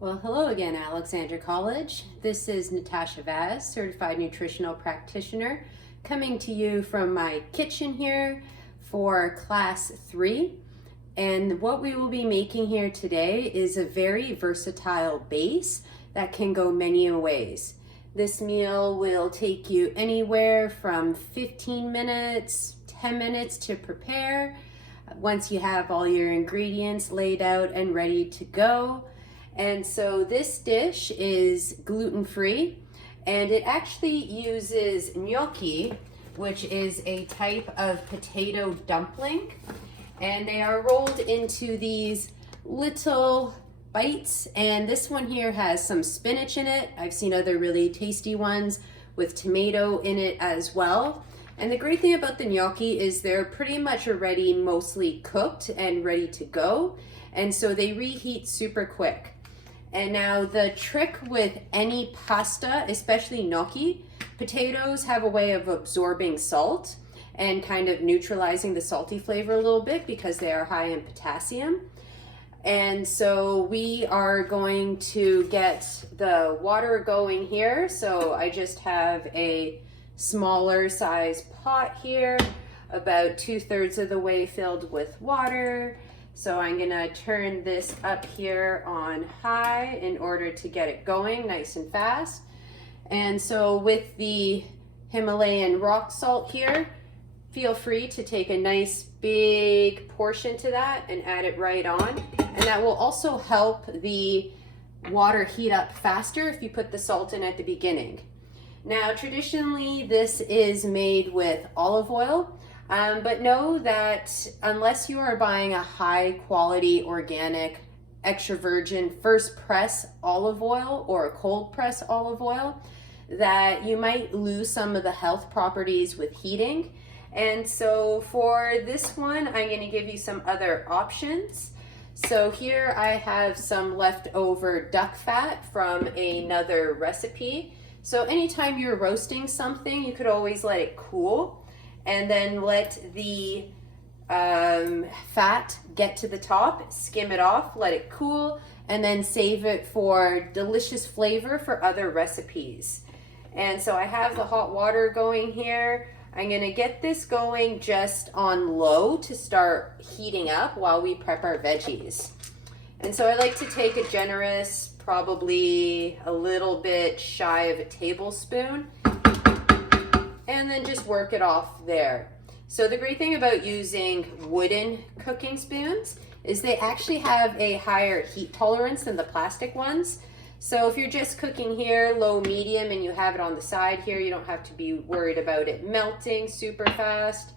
Well, hello again, Alexandra College. This is Natasha Vaz, Certified Nutritional Practitioner, coming to you from my kitchen here for Class 3. And what we will be making here today is a very versatile base that can go many ways. This meal will take you anywhere from 15 minutes, 10 minutes to prepare once you have all your ingredients laid out and ready to go. And so this dish is gluten-free, and it actually uses gnocchi, which is a type of potato dumpling. And they are rolled into these little bites. And this one here has some spinach in it. I've seen other really tasty ones with tomato in it as well. And the great thing about the gnocchi is they're pretty much already mostly cooked and ready to go. And so they reheat super quick. And now the trick with any pasta, especially gnocchi, potatoes have a way of absorbing salt and kind of neutralizing the salty flavor a little bit because they are high in potassium. And so we are going to get the water going here. So I just have a smaller size pot here, about 2/3 of the way filled with water. So I'm gonna turn this up here on high in order to get it going nice and fast. And so with the Himalayan rock salt here, feel free to take a nice big portion to that and add it right on. And that will also help the water heat up faster if you put the salt in at the beginning. Now, traditionally, this is made with olive oil. But know that unless you are buying a high quality organic extra virgin first press olive oil or a cold press olive oil, that you might lose some of the health properties with heating. And so for this one, I'm going to give you some other options. So here I have some leftover duck fat from another recipe. So anytime you're roasting something, you could always let it cool and then let the fat get to the top, skim it off, let it cool, and then save it for delicious flavor for other recipes. And so I have the hot water going here. I'm gonna get this going just on low to start heating up while we prep our veggies. And so I like to take a generous, probably a little bit shy of a tablespoon, and then just work it off there. So the great thing about using wooden cooking spoons is they actually have a higher heat tolerance than the plastic ones. So if you're just cooking here, low, medium, and you have it on the side here, you don't have to be worried about it melting super fast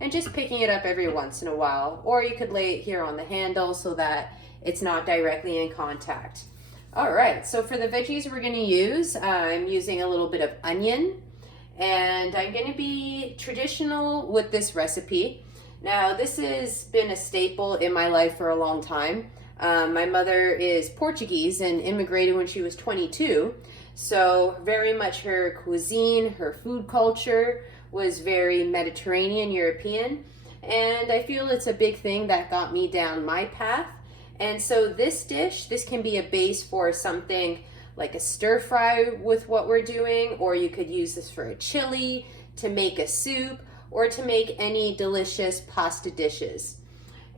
and just picking it up every once in a while. Or you could lay it here on the handle so that it's not directly in contact. All right, so for the veggies we're gonna use, I'm using a little bit of onion, and I'm going to be traditional with this recipe. Now, this has been a staple in my life for a long time. My mother is Portuguese and immigrated when she was 22. So very much her cuisine, her food culture was very Mediterranean, European. And I feel it's a big thing that got me down my path. And so this dish, this can be a base for something like a stir fry with what we're doing, or you could use this for a chili, to make a soup, or to make any delicious pasta dishes.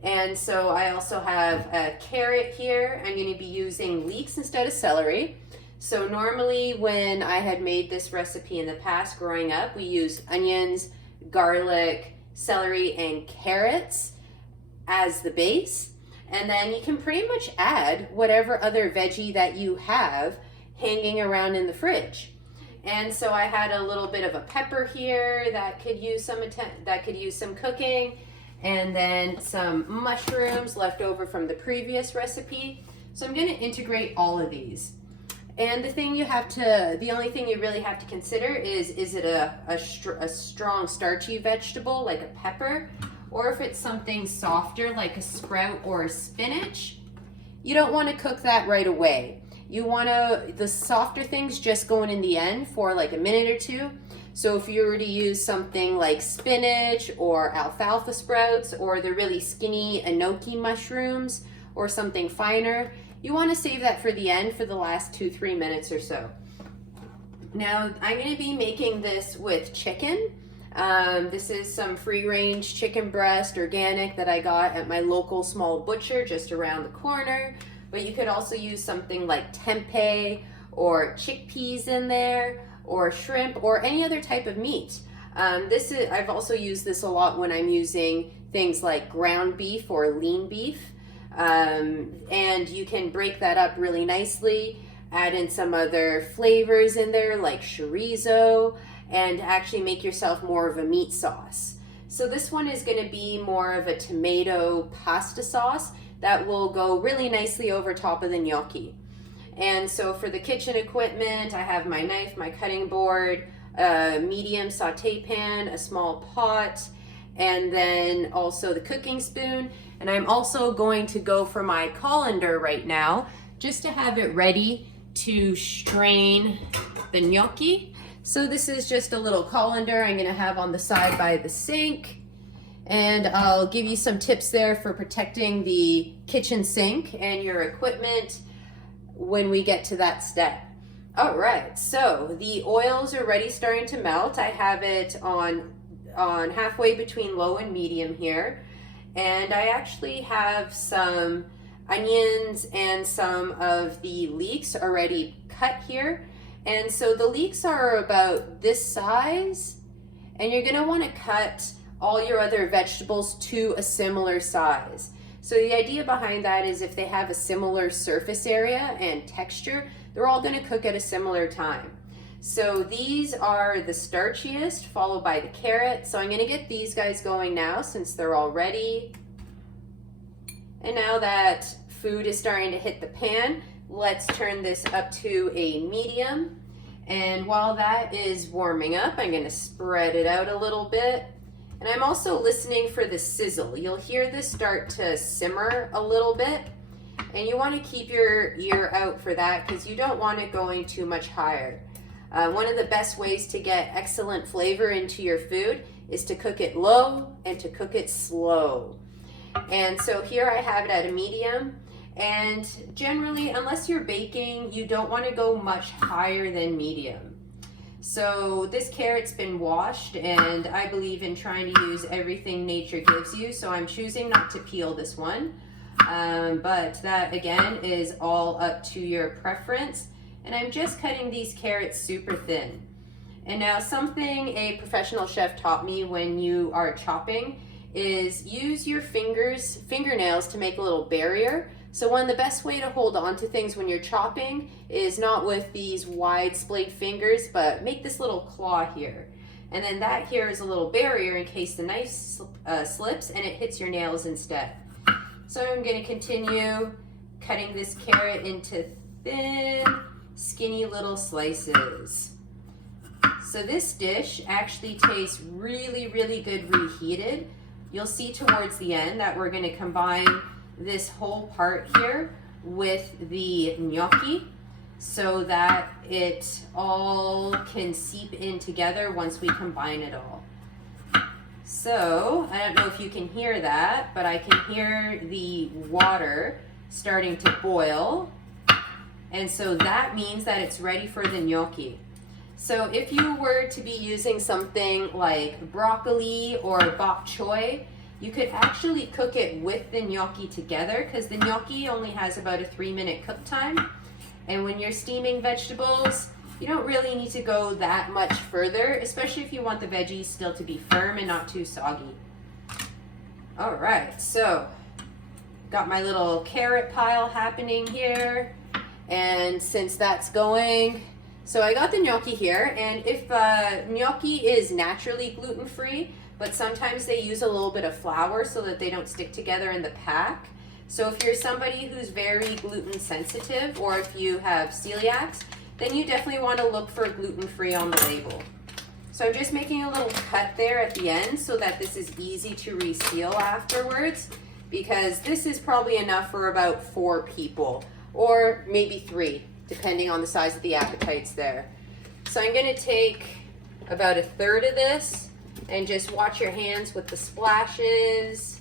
And so I also have a carrot here. I'm going to be using leeks instead of celery. So normally when I had made this recipe in the past growing up, we used onions, garlic, celery, and carrots as the base. And then you can pretty much add whatever other veggie that you have hanging around in the fridge. And so I had a little bit of a pepper here that could use some cooking, and then some mushrooms left over from the previous recipe. So I'm going to integrate all of these. And the only thing you really have to consider is it a strong starchy vegetable like a pepper, or if it's something softer like a sprout or a spinach. You don't want to cook that right away. You want the softer things just going in the end for like a minute or two. So if you were to use something like spinach or alfalfa sprouts or the really skinny enoki mushrooms or something finer, You want to save that for the end, for the last 2-3 minutes or so. Now I'm going to be making this with chicken. This is some free-range chicken breast, organic, that I got at my local small butcher just around the corner. But you could also use something like tempeh or chickpeas in there, or shrimp, or any other type of meat. I've also used this a lot when I'm using things like ground beef or lean beef. And you can break that up really nicely, add in some other flavors in there like chorizo, and actually make yourself more of a meat sauce. So this one is going to be more of a tomato pasta sauce that will go really nicely over top of the gnocchi. And so for the kitchen equipment, I have my knife, my cutting board, a medium saute pan, a small pot, and then also the cooking spoon. And I'm also going to go for my colander right now, just to have it ready to strain the gnocchi. So this is just a little colander I'm gonna have on the side by the sink. And I'll give you some tips there for protecting the kitchen sink and your equipment when we get to that step. All right, so the oils are already starting to melt. I have it on halfway between low and medium here. And I actually have some onions and some of the leeks already cut here. And so the leeks are about this size, and you're gonna wanna cut all your other vegetables to a similar size. So the idea behind that is if they have a similar surface area and texture, they're all gonna cook at a similar time. So these are the starchiest, followed by the carrot. So I'm gonna get these guys going now since they're all ready. And now that food is starting to hit the pan, let's turn this up to a medium. And while that is warming up, I'm gonna spread it out a little bit. And I'm also listening for the sizzle. You'll hear this start to simmer a little bit. And you wanna keep your ear out for that because you don't want it going too much higher. One of the best ways to get excellent flavor into your food is to cook it low and to cook it slow. And so here I have it at a medium. And generally, unless you're baking, you don't want to go much higher than medium. So this carrot's been washed, and I believe in trying to use everything nature gives you. So I'm choosing not to peel this one. But that again is all up to your preference. And I'm just cutting these carrots super thin. And now something a professional chef taught me when you are chopping is use your fingernails to make a little barrier. So one of the best way to hold on to things when you're chopping is not with these wide splayed fingers, but make this little claw here. And then that here is a little barrier in case the knife slips and it hits your nails instead. So I'm gonna continue cutting this carrot into thin, skinny little slices. So this dish actually tastes really, really good reheated. You'll see towards the end that we're gonna combine this whole part here with the gnocchi so that it all can seep in together once we combine it all. So I don't know if you can hear that, but I can hear the water starting to boil. And so that means that it's ready for the gnocchi. So if you were to be using something like broccoli or bok choy, you could actually cook it with the gnocchi together because the gnocchi only has about a 3-minute cook time. And when you're steaming vegetables, you don't really need to go that much further, especially if you want the veggies still to be firm and not too soggy. All right, so got my little carrot pile happening here. And since that's going, so I got the gnocchi here, and if gnocchi is naturally gluten-free, but sometimes they use a little bit of flour so that they don't stick together in the pack. So if you're somebody who's very gluten sensitive, or if you have celiacs, then you definitely want to look for gluten-free on the label. So I'm just making a little cut there at the end so that this is easy to reseal afterwards, because this is probably enough for about 4 people, or maybe 3, depending on the size of the appetites there. So I'm gonna take about 1/3 of this and just watch your hands with the splashes.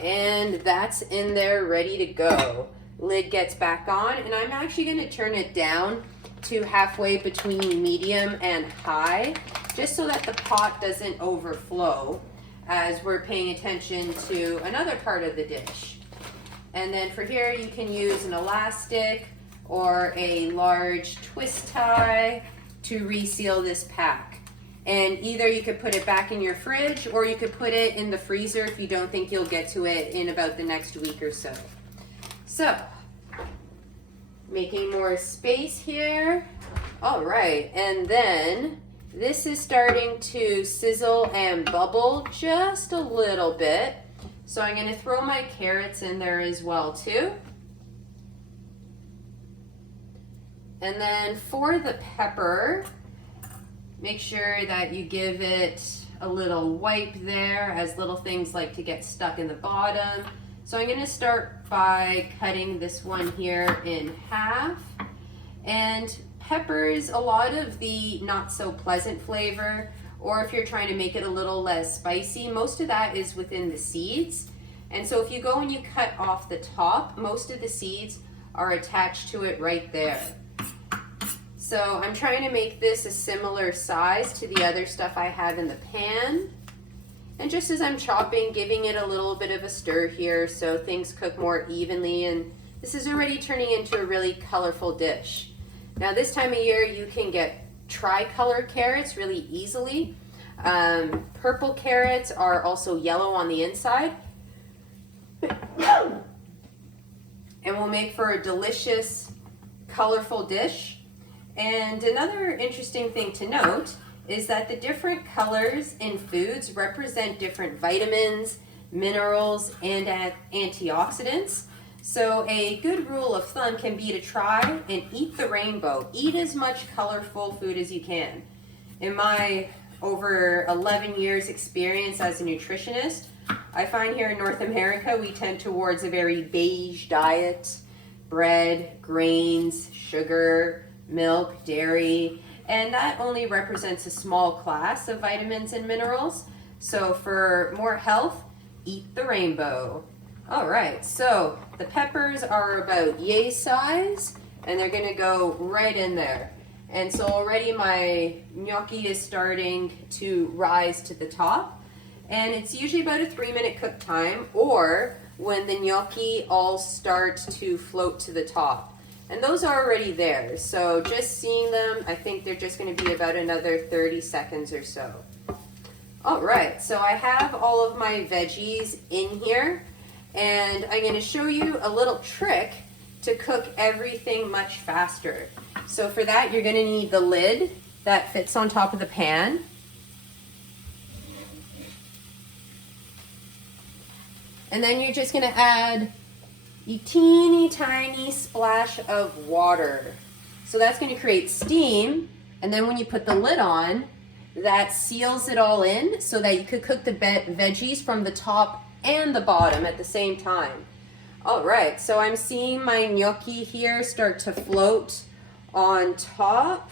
And that's in there ready to go. Lid gets back on, and I'm actually going to turn it down to halfway between medium and high, just so that the pot doesn't overflow as we're paying attention to another part of the dish. And then for here, you can use an elastic or a large twist tie to reseal this pack. And either you could put it back in your fridge, or you could put it in the freezer if you don't think you'll get to it in about the next week or so. So, making more space here. All right, and then this is starting to sizzle and bubble just a little bit. So I'm going to throw my carrots in there as well too. And then for the pepper, make sure that you give it a little wipe there, as little things like to get stuck in the bottom. So I'm going to start by cutting this one here in half. And peppers, a lot of the not so pleasant flavor, or if you're trying to make it a little less spicy, most of that is within the seeds. And so if you go and you cut off the top, most of the seeds are attached to it right there. So I'm trying to make this a similar size to the other stuff I have in the pan. And just as I'm chopping, giving it a little bit of a stir here so things cook more evenly. And this is already turning into a really colorful dish. Now this time of year, you can get tricolor carrots really easily. Purple carrots are also yellow on the inside. And will make for a delicious, colorful dish. And another interesting thing to note is that the different colors in foods represent different vitamins, minerals, and antioxidants. So a good rule of thumb can be to try and eat the rainbow. Eat as much colorful food as you can. In my over 11 years experience as a nutritionist, I find here in North America we tend towards a very beige diet. Bread, grains, sugar, milk, dairy, and that only represents a small class of vitamins and minerals. So for more health, eat the rainbow. All right, so the peppers are about yay size, and they're gonna go right in there. And so already my gnocchi is starting to rise to the top, and it's usually about a 3-minute cook time, or when the gnocchi all start to float to the top. And those are already there, so just seeing them, I think they're just going to be about another 30 seconds or so. All right, so I have all of my veggies in here, and I'm going to show you a little trick to cook everything much faster. So for that, you're going to need the lid that fits on top of the pan. And then you're just going to add a teeny tiny splash of water. So that's going to create steam, and then when you put the lid on, that seals it all in so that you could cook the veggies from the top and the bottom at the same time. All right, so I'm seeing my gnocchi here start to float on top.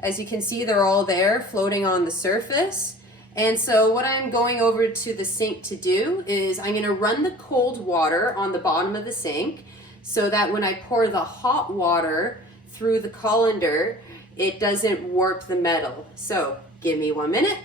As you can see, they're all there floating on the surface. And so what I'm going over to the sink to do is I'm going to run the cold water on the bottom of the sink so that when I pour the hot water through the colander, it doesn't warp the metal. So give me 1 minute.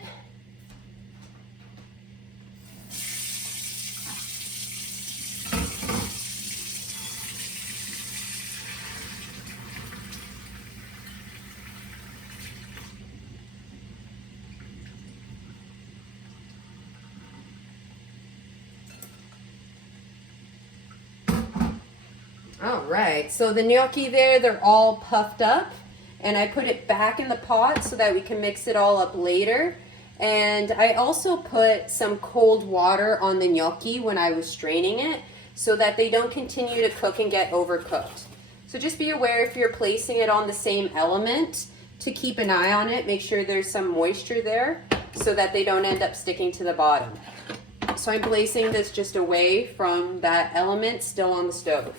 All right, so the gnocchi there, they're all puffed up, and I put it back in the pot so that we can mix it all up later. And I also put some cold water on the gnocchi when I was straining it so that they don't continue to cook and get overcooked. So just be aware if you're placing it on the same element to keep an eye on it, make sure there's some moisture there so that they don't end up sticking to the bottom. So I'm placing this just away from that element still on the stove.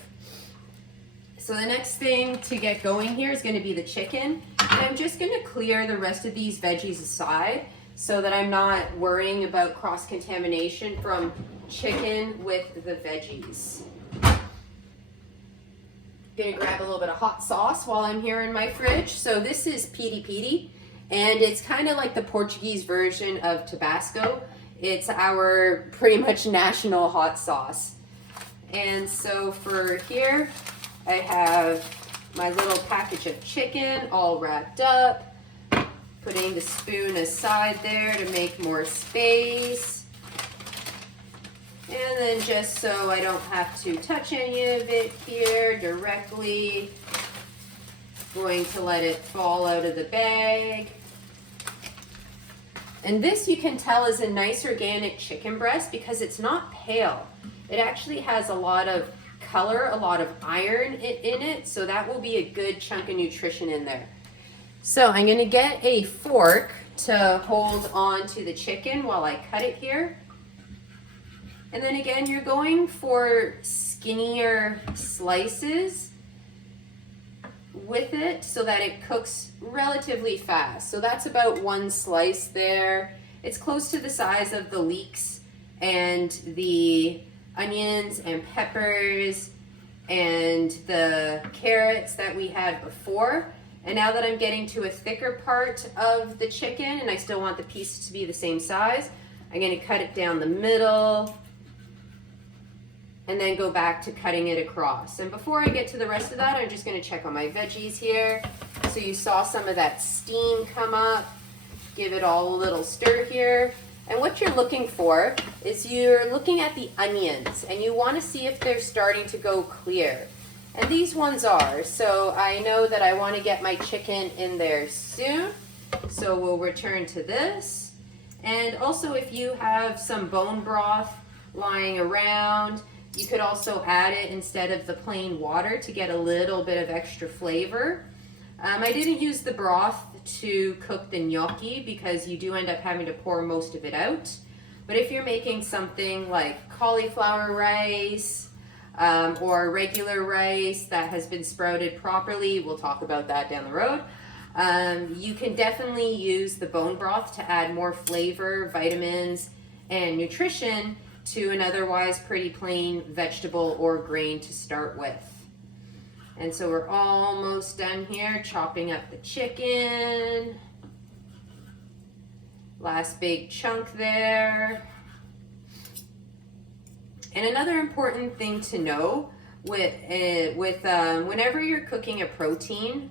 So the next thing to get going here is going to be the chicken. And I'm just going to clear the rest of these veggies aside so that I'm not worrying about cross-contamination from chicken with the veggies. Gonna grab a little bit of hot sauce while I'm here in my fridge. So this is piri piri, and it's kind of like the Portuguese version of Tabasco. It's our pretty much national hot sauce. And so for here, I have my little package of chicken all wrapped up, putting the spoon aside there to make more space. And then just so I don't have to touch any of it here directly, going to let it fall out of the bag. And this you can tell is a nice organic chicken breast because it's not pale. It actually has a lot of color, a lot of iron in it, so that will be a good chunk of nutrition in there. So I'm gonna get a fork to hold on to the chicken while I cut it here. And then again, you're going for skinnier slices with it so that it cooks relatively fast. So that's about one slice there. It's close to the size of the leeks and the onions and peppers and the carrots that we had before. And now that I'm getting to a thicker part of the chicken and I still want the pieces to be the same size, I'm gonna cut it down the middle and then go back to cutting it across. And before I get to the rest of that, I'm just gonna check on my veggies here. So you saw some of that steam come up. Give it all a little stir here. And what you're looking for is you're looking at the onions and you wanna see if they're starting to go clear. And these ones are. So I know that I wanna get my chicken in there soon. So we'll return to this. And also if you have some bone broth lying around, you could also add it instead of the plain water to get a little bit of extra flavor. I didn't use the broth to cook the gnocchi because you do end up having to pour most of it out. But if you're making something like cauliflower rice or regular rice that has been sprouted properly, we'll talk about that down the road, you can definitely use the bone broth to add more flavor, vitamins, and nutrition to an otherwise pretty plain vegetable or grain to start with. And so we're almost done here, chopping up the chicken. Last big chunk there. And another important thing to know whenever you're cooking a protein,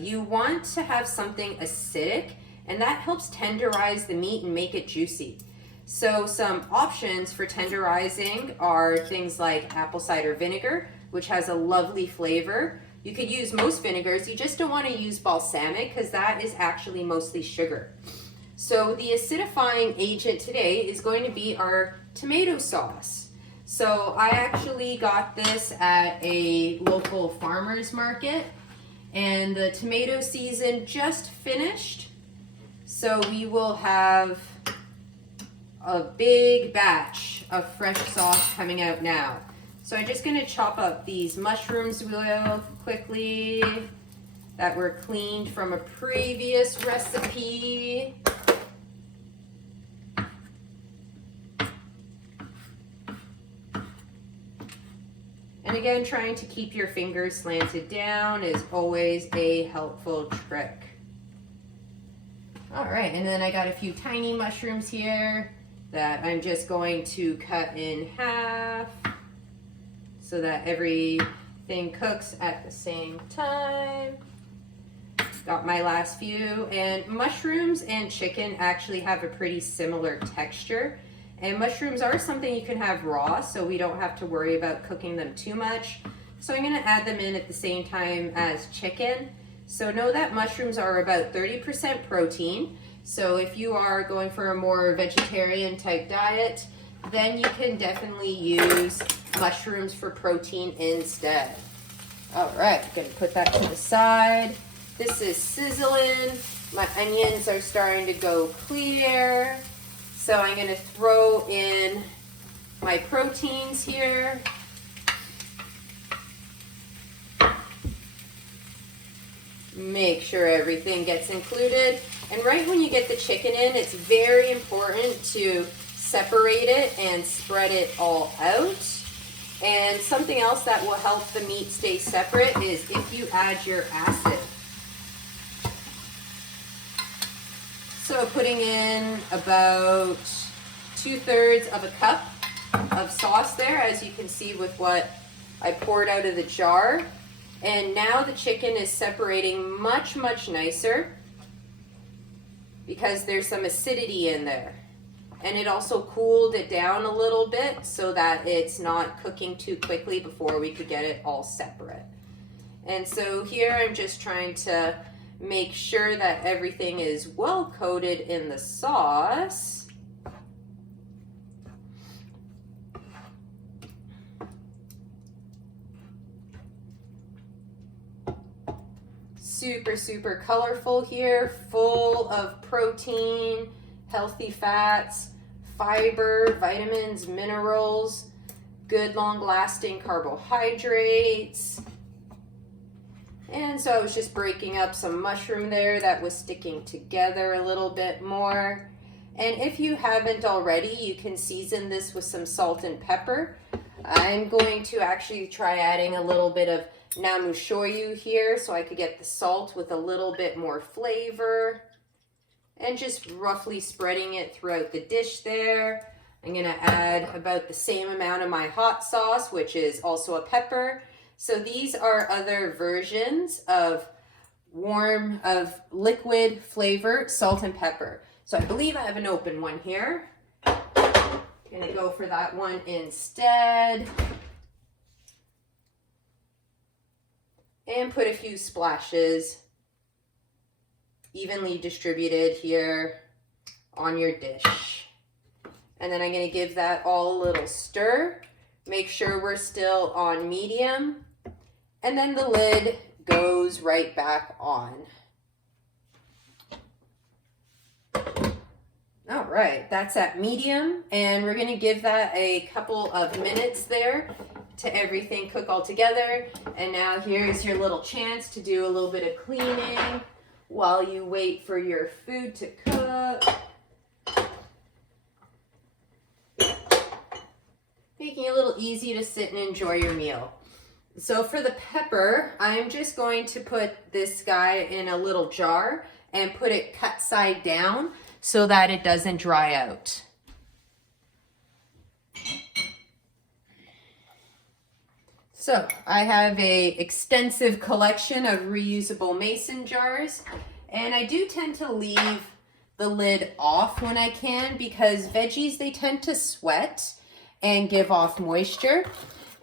you want to have something acidic, and that helps tenderize the meat and make it juicy. So some options for tenderizing are things like apple cider vinegar, which has a lovely flavor. You could use most vinegars, you just don't want to use balsamic because that is actually mostly sugar. So the acidifying agent today is going to be our tomato sauce. So I actually got this at a local farmer's market and the tomato season just finished. So we will have a big batch of fresh sauce coming out now. So I'm just gonna chop up these mushrooms real quickly that were cleaned from a previous recipe. And again, trying to keep your fingers slanted down is always a helpful trick. All right, and then I got a few tiny mushrooms here that I'm just going to cut in half so that everything cooks at the same time. Got my last few, and mushrooms and chicken actually have a pretty similar texture. And mushrooms are something you can have raw, so we don't have to worry about cooking them too much. So I'm gonna add them in at the same time as chicken. So know that mushrooms are about 30% protein. So if you are going for a more vegetarian type diet, then you can definitely use mushrooms for protein instead. All right, gonna put that to the side. This is sizzling. My onions are starting to go clear. So I'm gonna throw in my proteins here. Make sure everything gets included. And right when you get the chicken in, it's very important to separate it and spread it all out. And something else that will help the meat stay separate is if you add your acid. So putting in about 2/3 of a cup of sauce there, as you can see with what I poured out of the jar. And now the chicken is separating much, much nicer because there's some acidity in there. And it also cooled it down a little bit so that it's not cooking too quickly before we could get it all separate. And so here I'm just trying to make sure that everything is well coated in the sauce. Super, super colorful here, full of protein, healthy fats, fiber, vitamins, minerals, good long-lasting carbohydrates. And so I was just breaking up some mushroom there that was sticking together a little bit more. And if you haven't already, you can season this with some salt and pepper. I'm going to actually try adding a little bit of namu shoyu here so I could get the salt with a little bit more flavor. And just roughly spreading it throughout the dish there. I'm gonna add about the same amount of my hot sauce, which is also a pepper. So these are other versions of liquid flavor salt and pepper. So I believe I have an open one here. Gonna go for that one instead. And put a few splashes evenly distributed here on your dish. And then I'm gonna give that all a little stir. Make sure we're still on medium. And then the lid goes right back on. All right, that's at medium, and we're gonna give that a couple of minutes there to everything cook all together. And now here's your little chance to do a little bit of cleaning while you wait for your food to cook. Making it a little easy to sit and enjoy your meal. So for the pepper, I'm just going to put this guy in a little jar and put it cut side down so that it doesn't dry out. So I have a extensive collection of reusable mason jars, and I do tend to leave the lid off when I can because veggies, they tend to sweat and give off moisture.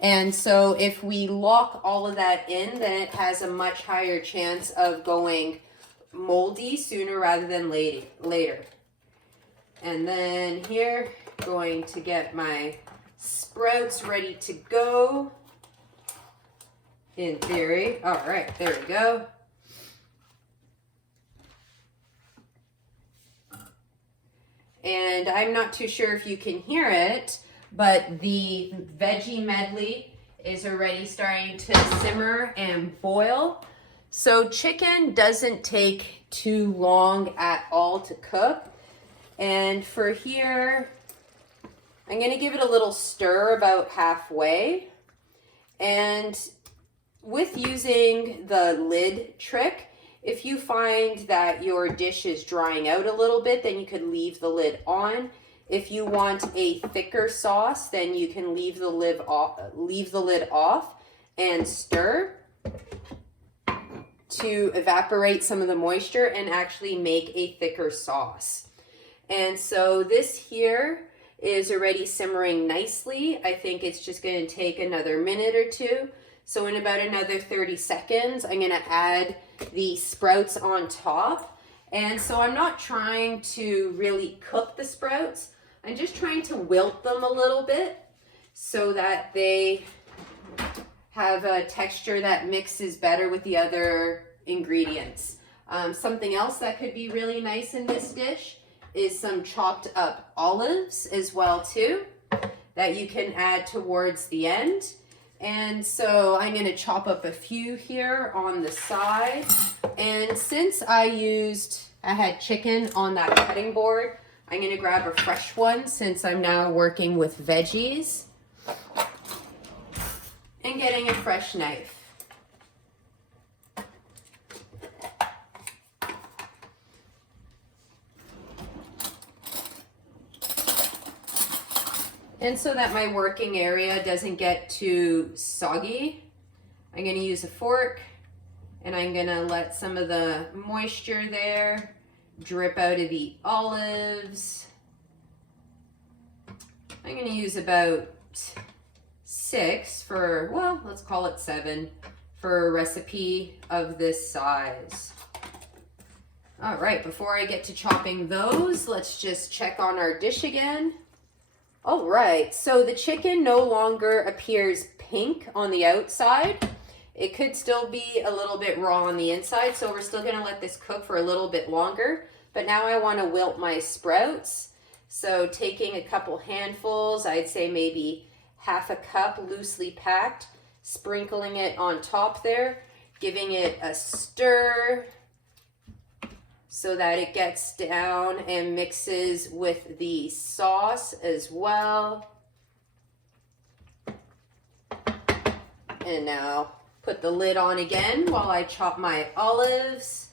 And so if we lock all of that in, then it has a much higher chance of going moldy sooner rather than later. And then here, going to get my sprouts ready to go. In theory. All right, there we go. And I'm not too sure if you can hear it, but the veggie medley is already starting to simmer and boil. So chicken doesn't take too long at all to cook. And for here, I'm gonna give it a little stir about halfway. And with using the lid trick, if you find that your dish is drying out a little bit, then you can leave the lid on. If you want a thicker sauce, then you can leave the lid off and stir to evaporate some of the moisture and actually make a thicker sauce. And so this here is already simmering nicely. I think it's just going to take another minute or two. So in about another 30 seconds, I'm going to add the sprouts on top. And so I'm not trying to really cook the sprouts. I'm just trying to wilt them a little bit so that they have a texture that mixes better with the other ingredients. Something else that could be really nice in this dish is some chopped up olives as well too, that you can add towards the end. And so I'm going to chop up a few here on the side. And since I used I had chicken on that cutting board. I'm gonna grab a fresh one since I'm now working with veggies. And getting a fresh knife. And so that my working area doesn't get too soggy, I'm gonna use a fork and I'm gonna let some of the moisture there drip out of the olives. I'm gonna use about 6 for, well, let's call it 7 for a recipe of this size. All right, before I get to chopping those, let's just check on our dish again. All right, so the chicken no longer appears pink on the outside. It could still be a little bit raw on the inside, so we're still gonna let this cook for a little bit longer. But now I wanna wilt my sprouts. So taking a couple handfuls, I'd say maybe half a cup loosely packed, sprinkling it on top there, giving it a stir so that it gets down and mixes with the sauce as well. And now put the lid on again while I chop my olives.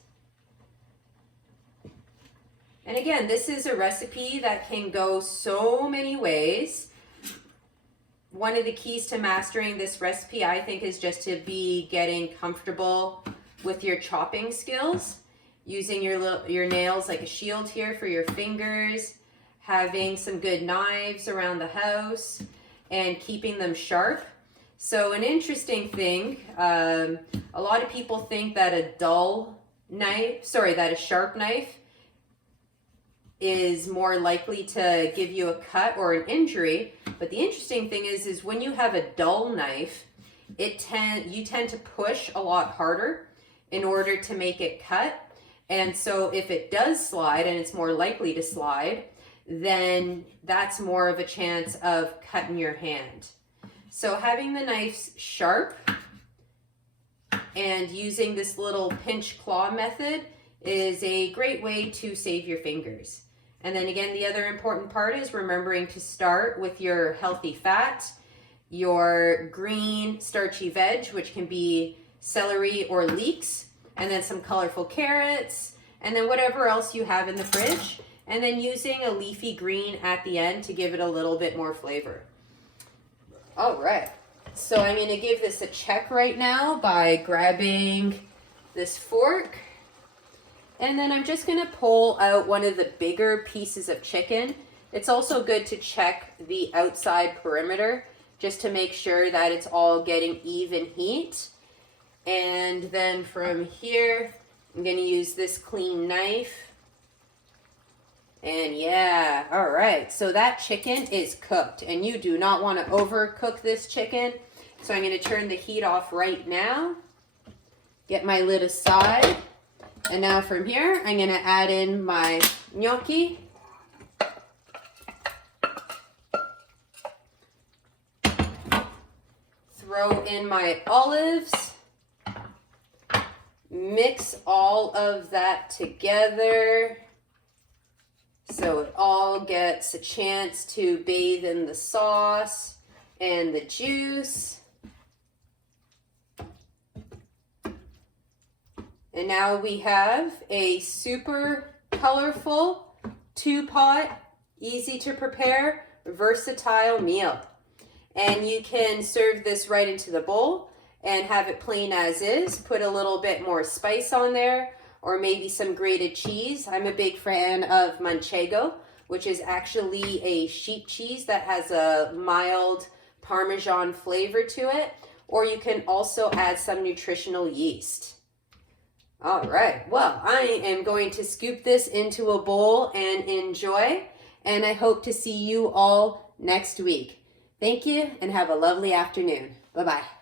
And again, this is a recipe that can go so many ways. One of the keys to mastering this recipe, I think, is just to be getting comfortable with your chopping skills. Using your nails like a shield here for your fingers, having some good knives around the house, and keeping them sharp. So an interesting thing, a lot of people think that a sharp knife is more likely to give you a cut or an injury. But the interesting thing is when you have a dull knife, you tend to push a lot harder in order to make it cut. And so if it does slide, and it's more likely to slide, then that's more of a chance of cutting your hand. So having the knives sharp and using this little pinch claw method is a great way to save your fingers. And then again, the other important part is remembering to start with your healthy fat, your green starchy veg, which can be celery or leeks, and then some colorful carrots, and then whatever else you have in the fridge, and then using a leafy green at the end to give it a little bit more flavor. All right, so I'm gonna give this a check right now by grabbing this fork, and then I'm just gonna pull out one of the bigger pieces of chicken. It's also good to check the outside perimeter just to make sure that it's all getting even heat. And then from here, I'm gonna use this clean knife. And yeah, all right, so that chicken is cooked, and you do not wanna overcook this chicken. So I'm gonna turn the heat off right now, get my lid aside, and now from here, I'm gonna add in my gnocchi. Throw in my olives. Mix all of that together so it all gets a chance to bathe in the sauce and the juice. And now we have a super colorful, 2-pot, easy to prepare, versatile meal. And you can serve this right into the bowl and have it plain as is. Put a little bit more spice on there, or maybe some grated cheese. I'm a big fan of manchego, which is actually a sheep cheese that has a mild Parmesan flavor to it. Or you can also add some nutritional yeast. All right, well, I am going to scoop this into a bowl and enjoy, and I hope to see you all next week. Thank you, and have a lovely afternoon. Bye-bye.